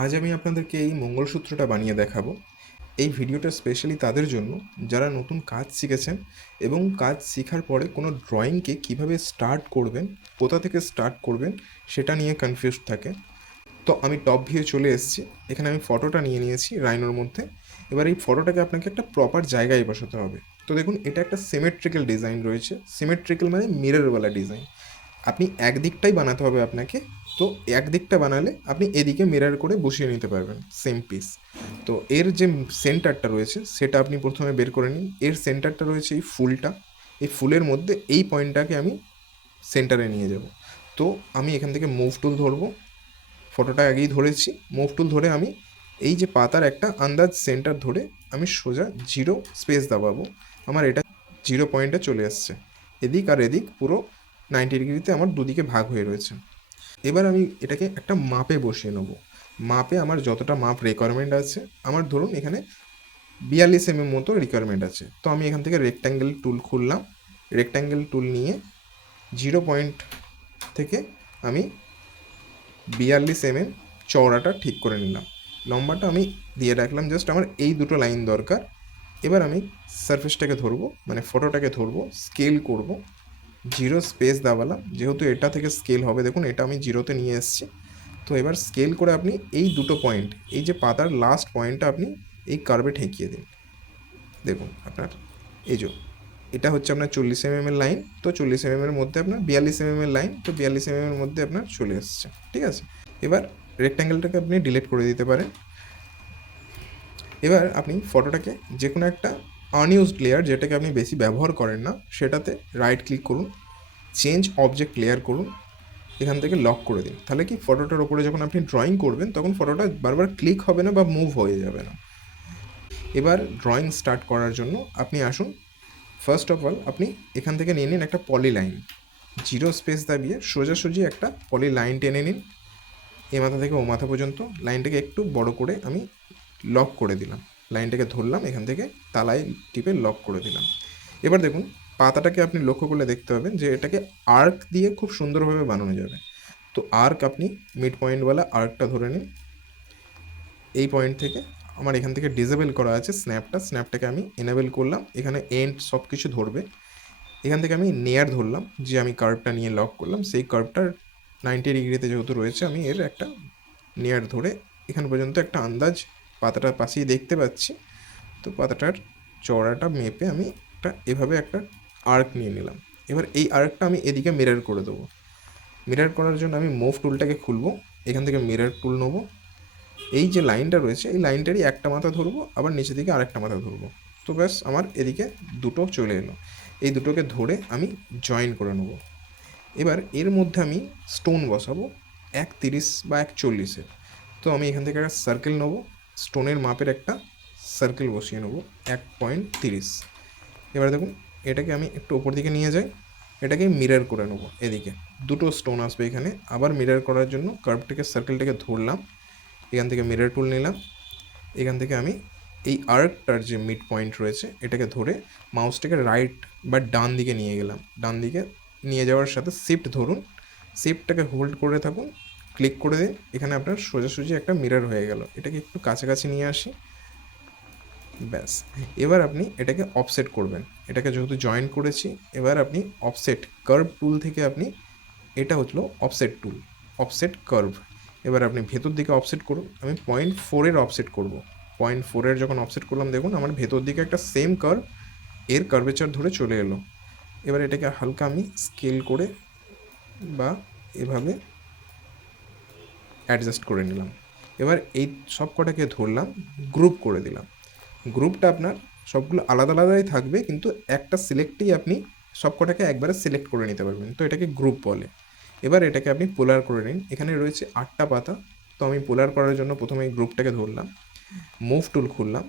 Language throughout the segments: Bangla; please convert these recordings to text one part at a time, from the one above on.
আজ আমি আপনাদেরকে এই মঙ্গলসূত্রটা বানিয়ে দেখাবো। এই ভিডিওটা স্পেশালি তাদের জন্য যারা নতুন কাজ শিখেছেন এবং কাজ শেখার পরে কোনো ড্রয়িংকে কীভাবে স্টার্ট করবেন, কোথা থেকে স্টার্ট করবেন সেটা নিয়ে কনফিউজড থাকে। তো আমি টপ ভিউ চলে এসেছি। এখানে আমি ফটোটা নিয়ে নিয়েছি রাইনোর মধ্যে। এবার এই ফটোটাকে আপনাকে একটা প্রপার জায়গায় বসাতে হবে। তো দেখুন, এটা একটা সিমেট্রিক্যাল ডিজাইন রয়েছে। সিমেট্রিক্যাল মানে মিররওয়ালা ডিজাইন। আপনি একদিকটাই বানাতে হবে আপনাকে। তো একদিকটা বানালে আপনি এদিকে মিরর করে বসিয়ে নিতে পারবেন সেম পিস। তো এর যে সেন্টারটা রয়েছে সেটা আপনি প্রথমে বের করে নিন। এর সেন্টারটা রয়েছে এই ফুলটা। এই ফুলের মধ্যে এই পয়েন্টটাকে আমি সেন্টারে নিয়ে যাব। তো আমি এখান থেকে মুভ টুল ধরবো। ফটোটা আগেই ধরেছি। মুভ টুল ধরে আমি এই যে পাতার একটা আন্দাজ সেন্টার ধরে আমি সোজা জিরো স্পেস দাবাবো। আমার এটা জিরো পয়েন্টে চলে আসছে। এদিক আর এদিক পুরো 90 ডিগ্রিতে আমার দুদিকে ভাগ হয়ে রয়েছে। এবার আমি এটাকে একটা মাপে বসিয়ে নেবো। মাপে আমার যতটা মাপ রিকোয়ারমেন্ট আছে, আমার ধরুন এখানে 42 মতো রিকোয়ারমেন্ট আছে। তো আমি এখান থেকে রেক্ট্যাঙ্গেল টুল খুললাম। রেক্ট্যাঙ্গেল টুল নিয়ে জিরো পয়েন্ট থেকে আমি 42 চওড়াটা ঠিক করে নিলাম। লম্বাটা আমি দিয়ে রাখলাম, জাস্ট আমার এই দুটো লাইন দরকার। এবার আমি সারফেসটাকে ধরবো, মানে ফটোটাকে ধরবো, স্কেল করব। জিরো স্পেস দাবালাম, যেহেতু এটা থেকে স্কেল হবে। দেখুন, এটা আমি জিরোতে নিয়ে এসেছি। তো এবার স্কেল করে আপনি এই দুটো পয়েন্ট, এই যে পাতার লাস্ট পয়েন্টটা আপনি এই কার্ভে ঠেকিয়ে দিন। দেখুন আপনার এই যে এটা হচ্ছে আপনার 40 লাইন। তো 40 মধ্যে আপনার 42 লাইন, তো 42 মধ্যে আপনার চলে এসছে। ঠিক আছে, এবার রেক্ট্যাঙ্গেলটাকে আপনি ডিলিট করে দিতে পারেন। এবার আপনি ফটোটাকে যে কোনো একটা আনইউজড লেয়ার, যেটাকে আপনি বেশি ব্যবহার করেন না, সেটাতে রাইট ক্লিক করুন, চেঞ্জ অবজেক্ট লেয়ার করুন, এখান থেকে লক করে দিন। তাহলে কি, ফটোটার ওপরে যখন আপনি ড্রয়িং করবেন তখন ফটোটা বারবার ক্লিক হবে না বা মুভ হয়ে যাবে না। এবার ড্রয়িং স্টার্ট করার জন্য আপনি আসুন। ফার্স্ট অফ অল আপনি এখান থেকে নিয়ে নিন একটা পলি লাইন। জিরো স্পেস দাবিয়ে সোজাসুজি একটা পলি লাইন টেনে নিন। এ মাথা থেকে ও মাথা পর্যন্ত লাইনটাকে একটু বড় করে আমি লক করে দিলাম। লাইনটাকে ধরলাম, এখান থেকে তালায় টিপে লক করে দিলাম। এবার দেখুন, পাতাটাকে আপনি লক্ষ্য করলে দেখতে পাবেন যে এটাকে আর্ক দিয়ে খুব সুন্দরভাবে বানানো যাবে। তো আর্ক আপনি মিড পয়েন্টওয়ালা আর্কটা ধরে নিন। এই পয়েন্ট থেকে আমার এখান থেকে ডিসেবল করা আছে স্ন্যাপটাকে আমি এনেবেল করলাম। এখানে এন্ড সব কিছু ধরবে। এখান থেকে আমি নেয়ার ধরলাম, যে আমি কার্ভটা নিয়ে লক করলাম সেই কার্ভটার 90 ডিগ্রিতে যেহেতু রয়েছে, আমি এর একটা নেয়ার ধরে এখান পর্যন্ত একটা আন্দাজ পাতাটার পাশেই দেখতে পাচ্ছি। তো পাতাটার চওড়াটা মেপে আমি একটা এভাবে একটা আর্ক নিয়ে নিলাম। এবার এই আর্কটা আমি এদিকে মিরর করে দেবো। মিরর করার জন্য আমি মুভ টুলটাকে খুলবো, এখান থেকে মিরর টুল নেবো। এই যে লাইনটা রয়েছে এই লাইনটারই একটা মাথা ধরবো, আবার নিচে দিকে আরেকটা মাথা ধরবো। তো ব্যাস আমার এদিকে দুটো চলে এলো। এই দুটোকে ধরে আমি জয়েন করে নেবো। এবার এর মধ্যে আমি স্টোন বসাবো 1.30 বা 1.40। তো আমি এখান থেকে একটা সার্কেল নেবো, স্টোনের মাপের একটা সার্কেল বসিয়ে নেবো 1.30। এবার দেখুন, এটাকে আমি একটু ওপর দিকে নিয়ে যাই, এটাকে মিরর করে নেবো। এদিকে দুটো স্টোন আসবে এখানে। আবার মিরর করার জন্য কার্ভটাকে, সার্কেলটাকে ধরলাম, এখান থেকে মিরর টুল নিলাম। এখান থেকে আমি এই আর্কটার যে মিড পয়েন্ট রয়েছে এটাকে ধরে মাউসটাকে রাইট বা ডান দিকে নিয়ে গেলাম। ডান দিকে নিয়ে যাওয়ার সাথে শিফট ধরুন, শিফটটাকে হোল্ড করে থাকুন, ক্লিক করে দিন। এখানে আপনার সোজাসুজি একটা মিরর হয়ে গেল। এটাকে একটু কাছাকাছি নিয়ে আসি, ব্যাস। এবার আপনি এটাকে অফসেট করবেন। এটাকে যেহেতু জয়েন করেছি, এবার আপনি অফসেট কার্ভ টুল থেকে আপনি, এটা হলো অফসেট টুল, অফসেট কার্ভ। এবার আপনি ভেতর দিকে অফসেট করুন। আমি 0.4 অফসেট করব। 0.4 যখন অফসেট করলাম, দেখুন আমার ভেতর দিকে একটা সেম কার্ভ, এর কার্ভেচার ধরে চলে এলো। এবার এটাকে হালকা আমি স্কেল করে বা এভাবে অ্যাডজাস্ট করে নিলাম। এবার এই সব কটাকে ধরলাম, গ্রুপ করে দিলাম। গ্রুপটা আপনার সবগুলো আলাদা আলাদাই থাকবে, কিন্তু একটা সিলেক্টেই আপনি সব কটাকে একবারে সিলেক্ট করে নিতে পারবেন। তো এটাকে গ্রুপ বলে। এবার এটাকে আপনি পোলার করে নিন। এখানে রয়েছে 8টা পাতা। তো আমি পোলার করার জন্য প্রথমে এই গ্রুপটাকে ধরলাম, মুভ টুল খুললাম।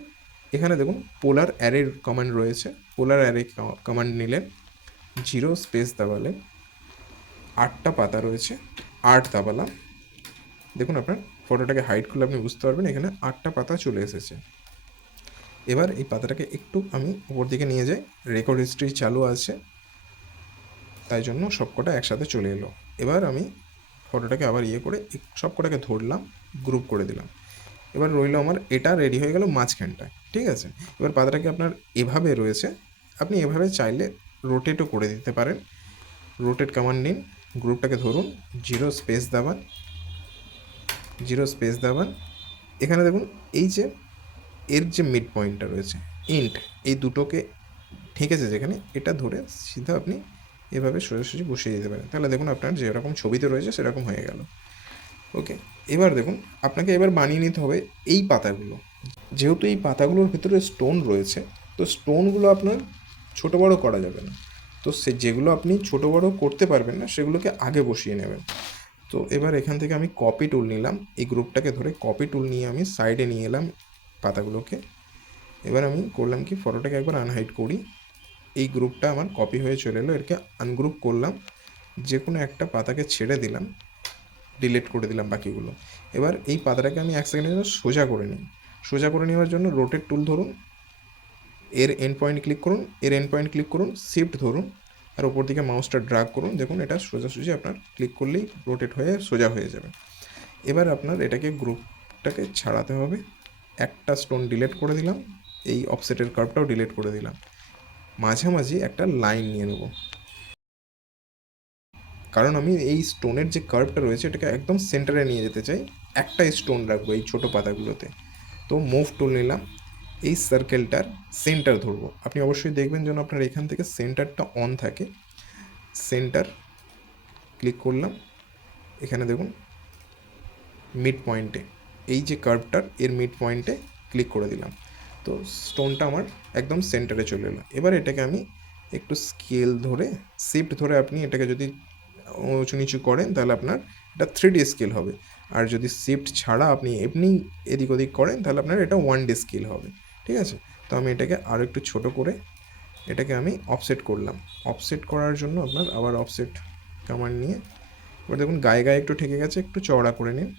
এখানে দেখুন পোলার অ্যারে কমান্ড রয়েছে। পোলার অ্যারে কমান্ড নিলেন, জিরো স্পেস দাবালেন, 8টা পাতা রয়েছে, 8 দাবালাম। দেখুন, আপনার ফটোটাকে হাইড করলে আপনি বুঝতে পারবেন এখানে 8টা পাতা চলে এসেছে। এবার এই পাতাটাকে একটু আমি উপর দিকে নিয়ে যাই, রেকর্ড হিস্ট্রি চালু আছে, তাই জন্য সবকটা একসাথে চলে এলো। এবার আমি ফটোটাকে আবার করে সব কটাকে ধরলাম, গ্রুপ করে দিলাম। এবার রইলো আমার এটা রেডি হয়ে গেল মাঝখানটায়, ঠিক আছে। এবার পাতাটাকে আপনার এভাবে রয়েছে, আপনি এভাবে চাইলে রোটেটও করে দিতে পারেন। রোটেট কমান্ড নিন, গ্রুপটাকে ধরুন, 0 স্পেস দাবান, 0 স্পেস দাবান। এখানে দেখুন এই যে এর যে মিড পয়েন্টটা রয়েছে ইন্ট, এই দুটোকে ঠেকেছে যেখানে, এটা ধরে সিধা আপনি এভাবে সোজাসুজি বসিয়ে দিতে পারেন। তাহলে দেখুন আপনার যেরকম ছবিতে রয়েছে সেরকম হয়ে গেল। ওকে, এবার দেখুন আপনাকে এবার বানিয়ে নিতে হবে এই পাতাগুলো। যেহেতু এই পাতাগুলোর ভিতরে স্টোন রয়েছে, তো স্টোনগুলো আপনার ছোটো বড়ো করা যাবে না। তো যেগুলো আপনি ছোটো বড়ো করতে পারবেন না সেগুলোকে আগে বসিয়ে নেবেন। তো এবার এখান থেকে আমি কপি টুল নিলাম, এই গ্রুপটাকে ধরে কপি টুল নিয়ে আমি সাইডে নিয়ে এলাম পাতাগুলোকে। এবার আমি করলাম কি, ফটোটাকে একবার আনহাইড করি, এই গ্রুপটা আমার কপি হয়ে চলে এলো, এটাকে আনগ্রুপ করলাম, যে কোনো একটা পাতাকে ছেড়ে দিলাম, ডিলিট করে দিলাম বাকিগুলো। এবার এই পাতাটাকে আমি 1 সেকেন্ডের জন্য সোজা করে নিই। সোজা করে নেওয়ার জন্য রোটেট টুল ধরুন, এর এন্ড পয়েন্ট ক্লিক করুন, এর এন্ড পয়েন্ট ক্লিক করুন, শিফট ধরুন, আর ওপর দিকে মাউসটা ড্র্যাগ করুন। দেখুন এটা সোজাসুজি আপনার ক্লিক করলেই রোটেট হয়ে সোজা হয়ে যাবে। এবার আপনার এটাকে গ্রুপটাকে ছাড়াতে হবে, একটা স্টোন ডিলিট করে দিলাম, এই অফসেটের কার্ভটাও ডিলিট করে দিলাম, মাঝামাঝি একটা লাইন নিয়ে নেব, কারণ আমি এই স্টোনের যে কার্ভটা রয়েছে এটাকে একদম সেন্টারে নিয়ে যেতে চাই, একটা স্টোন রাখবো এই ছোটো পাতাগুলোতে। তো মুভ টুল নিলাম, এই সার্কেলটার সেন্টার ধরবো। আপনি অবশ্যই দেখবেন যেন আপনার এখান থেকে সেন্টারটা অন থাকে। সেন্টার ক্লিক করলাম, এখানে দেখুন মিড পয়েন্টে, এই যে কার্ভটার এর মিড পয়েন্টে ক্লিক করে দিলাম। তো স্টোনটা আমার একদম সেন্টারে চলে এলো। এবার এটাকে আমি একটু স্কেল ধরে, শিফট ধরে আপনি এটাকে যদি উঁচু নিচু করেন তাহলে আপনার এটা 3D স্কেল হবে, আর যদি শিফট ছাড়া আপনি এমনি এদিক ওদিক করেন তাহলে আপনার এটা 1D স্কেল হবে, ঠিক আছে। তো আমি এটাকে আরও একটু ছোট করে এটাকে আমি অফসেট করলাম। অফসেট করার জন্য আপনার আবার অফসেট কমান্ড নিয়ে, এবার দেখুন গায়ে গায়ে একটু ঠেকে গেছে, একটু চওড়া করে নিন,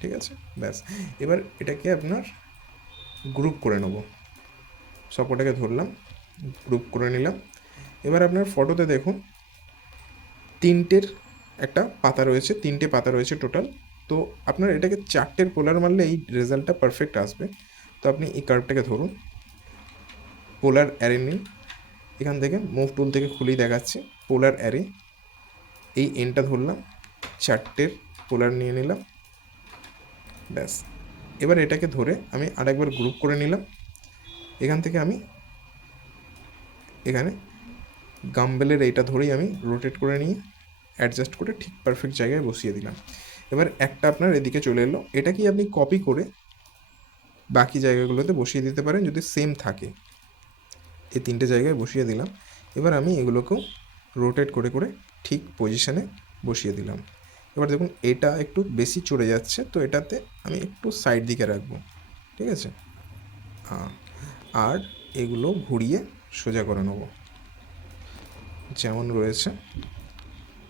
ঠিক আছে, ব্যাস। এবার এটাকে আপনার গ্রুপ করে নেব, সবকটাকে ধরলাম, গ্রুপ করে নিলাম। এবার আপনার ফটোতে দেখুন তিনটের একটা পাতা রয়েছে, 3টে পাতা রয়েছে টোটাল। তো আপনার এটাকে 4টের পোলার মারলে এই রেজাল্টটা পারফেক্ট আসবে। তো আপনি এই কার্ভটাকে ধরুন, পোলার অ্যারে নিন, এখান থেকে মুভ টুল থেকে খুলেই দেখাচ্ছি, পোলার অ্যারে, এই এনটা ধরলাম, 4টের পোলার নিয়ে নিলাম, ব্যাস। এবার এটাকে ধরে আমি আরেকবার গ্রুপ করে নিলাম। এখান থেকে আমি এখানে গাম্বেলের এইটা ধরেই আমি রোটেট করে নিয়ে অ্যাডজাস্ট করে ঠিক পারফেক্ট জায়গায় বসিয়ে দিলাম। এবার একটা আপনার এদিকে চলে এলো, এটা কি আপনি কপি করে বাকি জায়গাগুলোতে বসিয়ে দিতে পারেন যদি সেম থাকে। এই 3টে জায়গায় বসিয়ে দিলাম। এবার আমি এগুলোকেও রোটেট করে করে ঠিক পজিশানে বসিয়ে দিলাম। এবার দেখুন এটা একটু বেশি চড়ে যাচ্ছে, তো এটাতে আমি একটু সাইড দিকে রাখবো, ঠিক আছে। আর এগুলো ঘুরিয়ে সোজা করে নেব, যেমন রয়েছে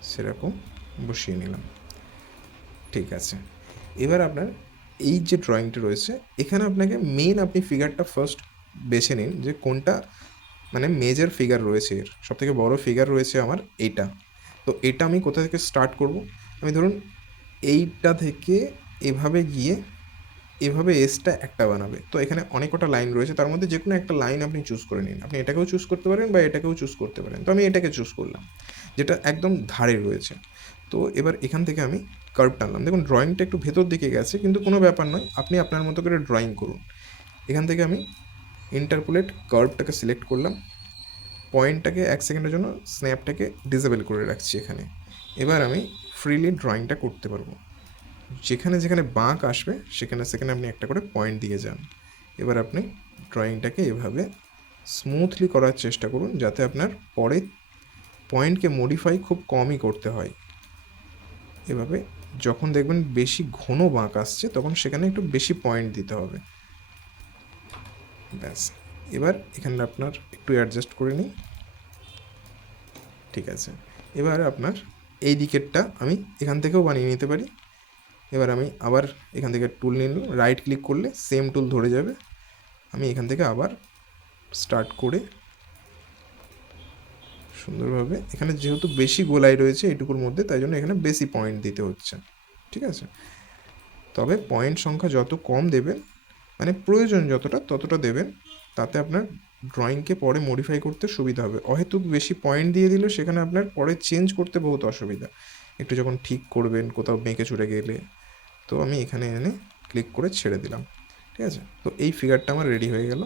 সেরকম বসিয়ে নিলাম, ঠিক আছে। এবার আপনার এই যে ড্রয়িংটা রয়েছে এখানে আপনাকে মেন আপনি ফিগারটা ফার্স্ট বেছে নিন, যে কোনটা মানে মেজর ফিগার রয়েছে, এর সবথেকে বড় ফিগার রয়েছে আমার এইটা। তো এটা আমি কোথা থেকে স্টার্ট করব, আমি ধরুন এইটা থেকে এভাবে গিয়ে এভাবে এসটা একটা বানাবে। তো এখানে অনেক কটা লাইন রয়েছে, তার মধ্যে যে কোনো একটা লাইন আপনি চুজ করে নিন। আপনি এটাকেও চুজ করতে পারেন বা এটাকেও চুজ করতে পারেন। তো আমি এটাকে চুজ করলাম যেটা একদম ধারে রয়েছে। তো এবার এখান থেকে আমি কার্ভ টানলাম, দেখুন ড্রয়িংটা একটু ভেতর দিকে গেছে, কিন্তু কোনো ব্যাপার নয়, আপনি আপনার মতো করে ড্রয়িং করুন। এখান থেকে আমি ইন্টারপোলেট কার্ভটাকে সিলেক্ট করলাম, পয়েন্টটাকে 1 সেকেন্ডের জন্য স্ন্যাপটাকে ডিসেবল করে রাখছি এখানে। এবার আমি ফ্রিলি ড্রয়িংটা করতে পারবো, যেখানে যেখানে বাঁক আসবে সেখানে সেখানে আপনি একটা করে পয়েন্ট দিয়ে যান। এবার আপনি ড্রয়িংটাকে এভাবে স্মুথলি করার চেষ্টা করুন, যাতে আপনার পরে পয়েন্টকে মডিফাই খুব কমই করতে হয়। এভাবে যখন দেখবেন বেশি ঘন বাঁক আসছে তখন সেখানে একটু বেশি পয়েন্ট দিতে হবে, ব্যাস। এবার এখানে আপনার একটু অ্যাডজাস্ট করে নিই, ঠিক আছে। এবার আপনার এই দিকেরটা আমি এখান থেকেও বানিয়ে নিতে পারি। এবার আমি আবার এখান থেকে টুল নিয়ে নিলাম, রাইট ক্লিক করলে সেম টুল ধরে যাবে। আমি এখান থেকে আবার স্টার্ট করে সুন্দরভাবে। এখানে যেহেতু বেশি গোলাই রয়েছে এইটুকুর মধ্যে, তাই জন্য এখানে বেশি পয়েন্ট দিতে হচ্ছে, ঠিক আছে। তবে পয়েন্ট সংখ্যা যত কম দেবেন, মানে প্রয়োজন যতটা ততটা দেবেন, তাতে আপনার ড্রয়িংকে পরে মডিফাই করতে সুবিধা হবে। অহেতুক বেশি পয়েন্ট দিয়ে দিলে সেখানে আপনার পরে চেঞ্জ করতে বহুত অসুবিধা, একটু যখন ঠিক করবেন কোথাও বেঁকে চড়ে গেলে। তো আমি এখানে এনে ক্লিক করে ছেড়ে দিলাম, ঠিক আছে। তো এই ফিগারটা আমার রেডি হয়ে গেল,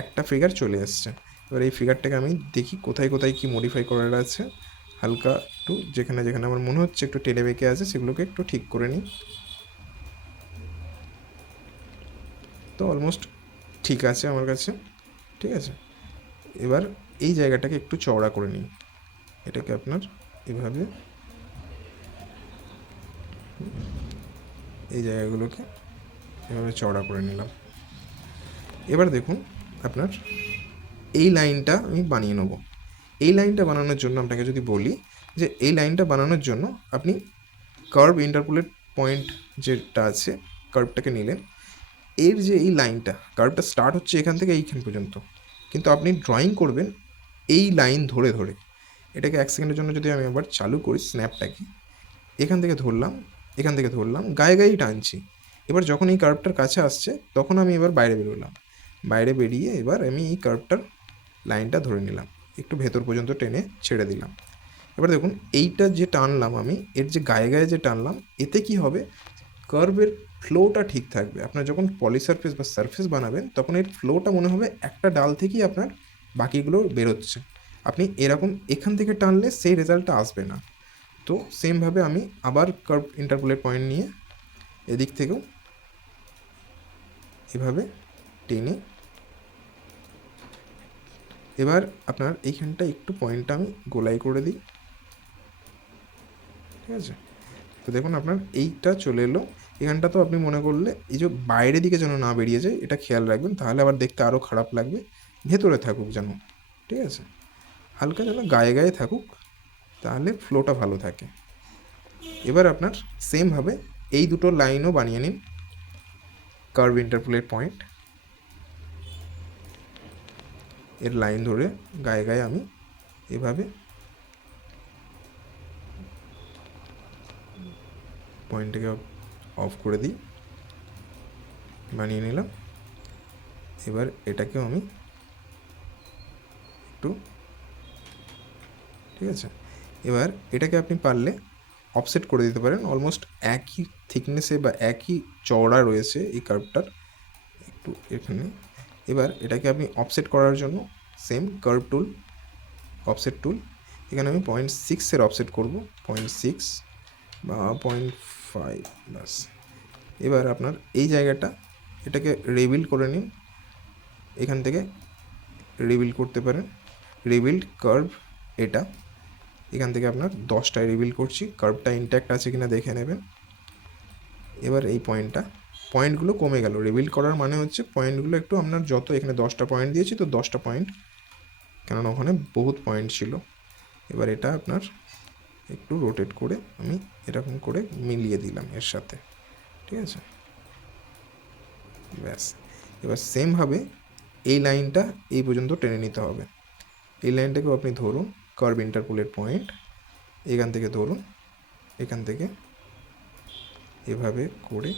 একটা ফিগার চলে এসছে। এবার এই ফিগারটাকে আমি দেখি কোথায় কোথায় কি মডিফাই করার আছে, হালকা একটু যেখানে যেখানে আমার মনে হচ্ছে একটু টেনে বেঁকে আছে সেগুলোকে একটু ঠিক করে নিই। তো অলমোস্ট ঠিক আছে আমার কাছে, ঠিক আছে। এবার এই জায়গাটাকে একটু চওড়া করে নিই, এটাকে আপনার এভাবে এই জায়গাগুলোকে এভাবে চওড়া করে নিলাম। এবার দেখুন আপনার এই লাইনটা আমি বানিয়ে নেব। এই লাইনটা বানানোর জন্য আপনাকে যদি বলি যে এই লাইনটা বানানোর জন্য আপনি কার্ভ ইন্টারপোলেট পয়েন্ট যেটা আছে, কার্ভটাকে নিলেন। এর যে এই লাইনটা, কার্ভটা স্টার্ট হচ্ছে এখান থেকে এইখান পর্যন্ত, কিন্তু আপনি ড্রয়িং করবেন এই লাইন ধরে ধরে। এটাকে 1 সেকেন্ডের জন্য যদি আমি আবার চালু করি স্ন্যাপটাকে, এখান থেকে ধরলাম, এখান থেকে ধরলাম, গায়ে গায়েই টানছি। এবার যখন এই কার্ভটার কাছে আসছে তখন আমি এবার বাইরে বেরোলাম, বাইরে বেরিয়ে এবার আমি এই কার্ভটার লাইনটা ধরে নিলাম, একটু ভেতর পর্যন্ত টেনে ছেড়ে দিলাম। এবার দেখুন এইটা যে টানলাম আমি, এর যে গায়ে গায়ে যে টানলাম, এতে কি হবে, কার্ভের ফ্লোটা ঠিক থাকবে। আপনার যখন পলি সারফেস বা সারফেস বানাবেন তখন এর ফ্লোটা মনে হবে একটা ডাল থেকেই আপনার বাকিগুলো বেরোচ্ছে। আপনি এরকম এখান থেকে টানলে সেই রেজাল্টটা আসবে না। তো সেমভাবে আমি আবার কার্ভ ইন্টারপোলেট পয়েন্ট নিয়ে এদিক থেকেও এভাবে টেনে, এবার আপনার এইখানটা একটু পয়েন্টটা আমি গোলাই করে দিই, ঠিক আছে। তো দেখুন আপনার এইটা চলে এলো। এখানটা তো আপনি মনে করলে এই যে বাইরের দিকে যেন না বেরিয়ে যায় এটা খেয়াল রাখবেন, তাহলে আবার দেখতে আরও খারাপ লাগবে। ভেতরে থাকুক যেন, ঠিক আছে, হালকা যেন গায়ে গায়ে থাকুক, তাহলে ফ্লোটা ভালো থাকে। এবার আপনার সেমভাবে এই দুটো লাইনও বানিয়ে নিন, কার্ভ ইন্টারপোলেট পয়েন্ট এর লাইন ধরে গায়ে গায়ে আমি এভাবে পয়েন্টটাকে অফ করে দিই, বানিয়ে নিলাম। এবার এটাকেও আমি একটু, ঠিক আছে। এবার এটাকে আপনি পারলে অফসেট করে দিতে পারেন, অলমোস্ট একই থিকনেসে বা একই চওড়া রয়েছে এই কার্ভটার, একটু এখানে। এবার এটাকে আপনি অফসেট করার জন্য সেম কার্ভ টুল, অফসেট টুল, এখানে আমি 0.6-এর অফসেট করব, 0.6 বা 0.5 ব্যাস। এবার আপনার এই জায়গাটা এটাকে রিবিল্ড করে নিন, এখান থেকে রিবিল্ড করতে পারেন, রিবিল্ড কার্ভ এটা, এখান থেকে আপনার 10টায় রিবিল্ড করছি, কার্ভটা ইনট্যাক্ট আছে কিনা দেখে নেবেন। এবার এই পয়েন্টগুলো কমে গেল, রিবিল্ড করার মানে হচ্ছে পয়েন্টগুলো একটু আপনার যত এখানে 10টা পয়েন্ট দিয়েছি তো 10টা পয়েন্ট, কেননা ওখানে বহুত পয়েন্ট ছিল। এবার এটা আপনার একটু রোটেট করে আমি এরকম করে মিলিয়ে দিলাম এর সাথে, ঠিক আছে, ব্যাস। এবার সেমভাবে এই লাইনটা এই পর্যন্ত টেনে নিতে হবে। এই লাইনটাকেও আপনি ধরুন, কার্ভ ইন্টারপোলেট পয়েন্ট, এখান থেকে ধরুন, এখান থেকে এভাবে করে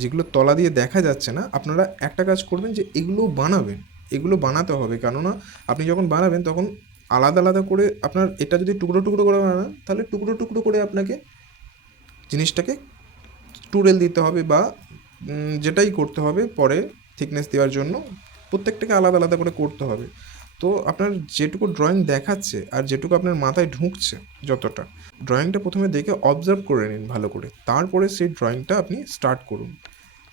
যেগুলো তলা দিয়ে দেখা যাচ্ছে না, আপনারা একটা কাজ করবেন যে এগুলো বানাবেন, এগুলো বানাতে হবে, কেননা আপনি যখন বানাবেন তখন আলাদা আলাদা করে আপনার এটা যদি টুকরো টুকরো করে বানান তাহলে টুকরো টুকরো করে আপনাকে জিনিসটাকে টুরেল দিতে হবে বা যেটাই করতে হবে পরে থিকনেস দেওয়ার জন্য, প্রত্যেকটাকে আলাদা আলাদা করে করতে হবে। তো আপনার যেটুকু ড্রয়িং দেখাচ্ছে আর যেটুকু আপনার মাথায় ঢুকছে যতটা, ড্রয়িংটা প্রথমে দেখে অবজার্ভ করে নিন ভালো করে, তারপরে সেই ড্রয়িংটা আপনি স্টার্ট করুন,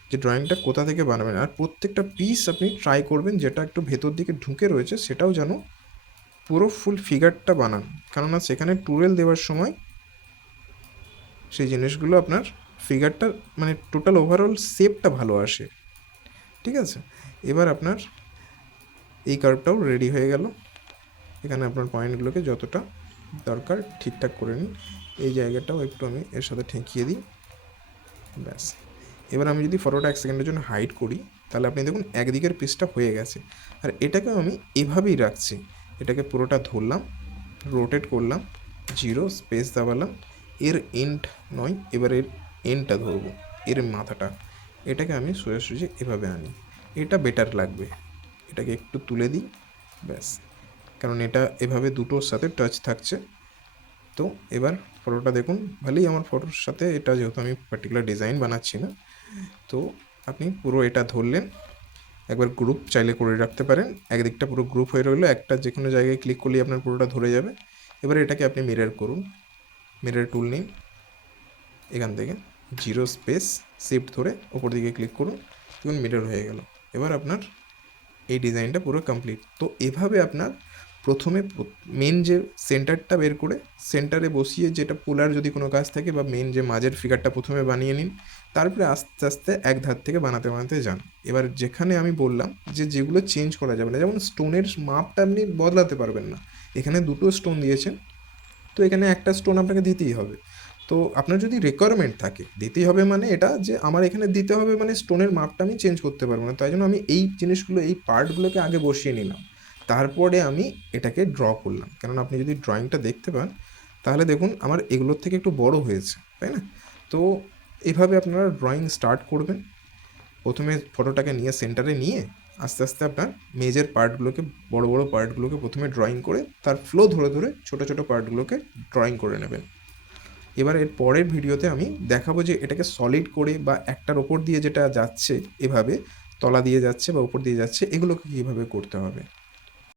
যে ড্রয়িংটা কোথা থেকে বানাবেন। আর প্রত্যেকটা পিস আপনি ট্রাই করবেন যেটা একটু ভেতর দিকে ঢুকে রয়েছে সেটাও যেন পুরো ফুল ফিগারটা বানান, কেননা সেখানে টুরেল দেওয়ার সময় সেই জিনিসগুলো আপনার ফিগারটা মানে টোটাল ওভারঅল শেপটা ভালো আসে, ঠিক আছে। এবার আপনার এই কার্ভটাও রেডি হয়ে গেল। এখানে আপনার পয়েন্টগুলোকে যতটা দরকার ঠিকঠাক করে নিন, এই জায়গাটাও একটু আমি এর সাথে ঠেকিয়ে দিই, ব্যাস। এবার আমি যদি ফটোটা 1 সেকেন্ডের জন্য হাইড করি তাহলে আপনি দেখুন একদিকের পিসটা হয়ে গেছে। আর এটাকেও আমি এভাবেই রাখছি, এটাকে পুরোটা ধরলাম, রোটেট করলাম, 0 স্পেস দাবালাম, এর এন্ড নয়, এবার এর এন্ডটা ধরবো, এর মাথাটা, এটাকে আমি সোজাসুজি এভাবে আনি, এটা বেটার লাগবে। এটাকে একটু তুলে দিই, ব্যাস, কারণ এটা এভাবে দুটোর সাথে টাচ থাকছে। তো এবার ফটোটা দেখুন, ভালোই আমার ফটোর সাথে এটা, যেহেতু আমি পার্টিকুলার ডিজাইন বানাচ্ছি না। তো আপনি পুরো এটা ধরলেন, একবার গ্রুপ চাইলে করে রাখতে পারেন, একদিকটা পুরো গ্রুপ হয়ে রইলো, একটা যে কোনো জায়গায় ক্লিক করলেই আপনার পুরোটা ধরে যাবে। এবার এটাকে আপনি মিরর করুন, মিরর টুল নিন, এখান থেকে 0 স্পেস শিফট ধরে ওপর দিকে ক্লিক করুন, দেখুন মিরর হয়ে গেল। এবার আপনার এই ডিজাইনটা পুরো কমপ্লিট। তো এভাবে আপনার প্রথমে মেন যে সেন্টারটা বের করে সেন্টারে বসিয়ে, যেটা পোলার যদি কোনো কাজ থাকে, বা মেন যে মাঝের ফিগারটা প্রথমে বানিয়ে নিন, তারপরে আস্তে আস্তে এক ধার থেকে বানাতে বানাতে যান। এবার যেখানে আমি বললাম যে যেগুলো চেঞ্জ করা যাবে না, যেমন স্টোনের মাপটা আপনি বদলাতে পারবেন না, এখানে দুটো স্টোন দিয়েছেন, তো এখানে একটা স্টোন আপনাকে দিতেই হবে। তো আপনার যদি রিকোয়ারমেন্ট থাকে দিতেই হবে, মানে এটা যে আমার এখানে দিতে হবে মানে স্টোনের মাপটা আমি চেঞ্জ করতে পারবো না, তাই জন্য আমি এই জিনিসগুলো, এই পার্টগুলোকে আগে বসিয়ে নিলাম, তারপরে আমি এটাকে ড্র করলাম। কারণ আপনি যদি ড্রয়িংটা দেখতে পান তাহলে দেখুন আমার এগুলোর থেকে একটু বড় হয়েছে, তাই না? তো এভাবে আপনারা ড্রয়িং স্টার্ট করবেন। প্রথমে ফটোটাকে নিয়ে সেন্টারে নিয়ে আস্তে আস্তে আপনার মেজর পার্টগুলোকে, বড় বড় পার্টগুলোকে প্রথমে ড্রয়িং করে, তার ফ্লো ধরে ধরে ছোটো ছোটো পার্টগুলোকে ড্রয়িং করে নেবেন। এবার এর পরের ভিডিওতে আমি দেখাবো যে এটাকে সলিড করে, বা একটার ওপর দিয়ে যেটা যাচ্ছে এভাবে তলা দিয়ে যাচ্ছে বা উপর দিয়ে যাচ্ছে, এগুলোকে কীভাবে করতে হবে।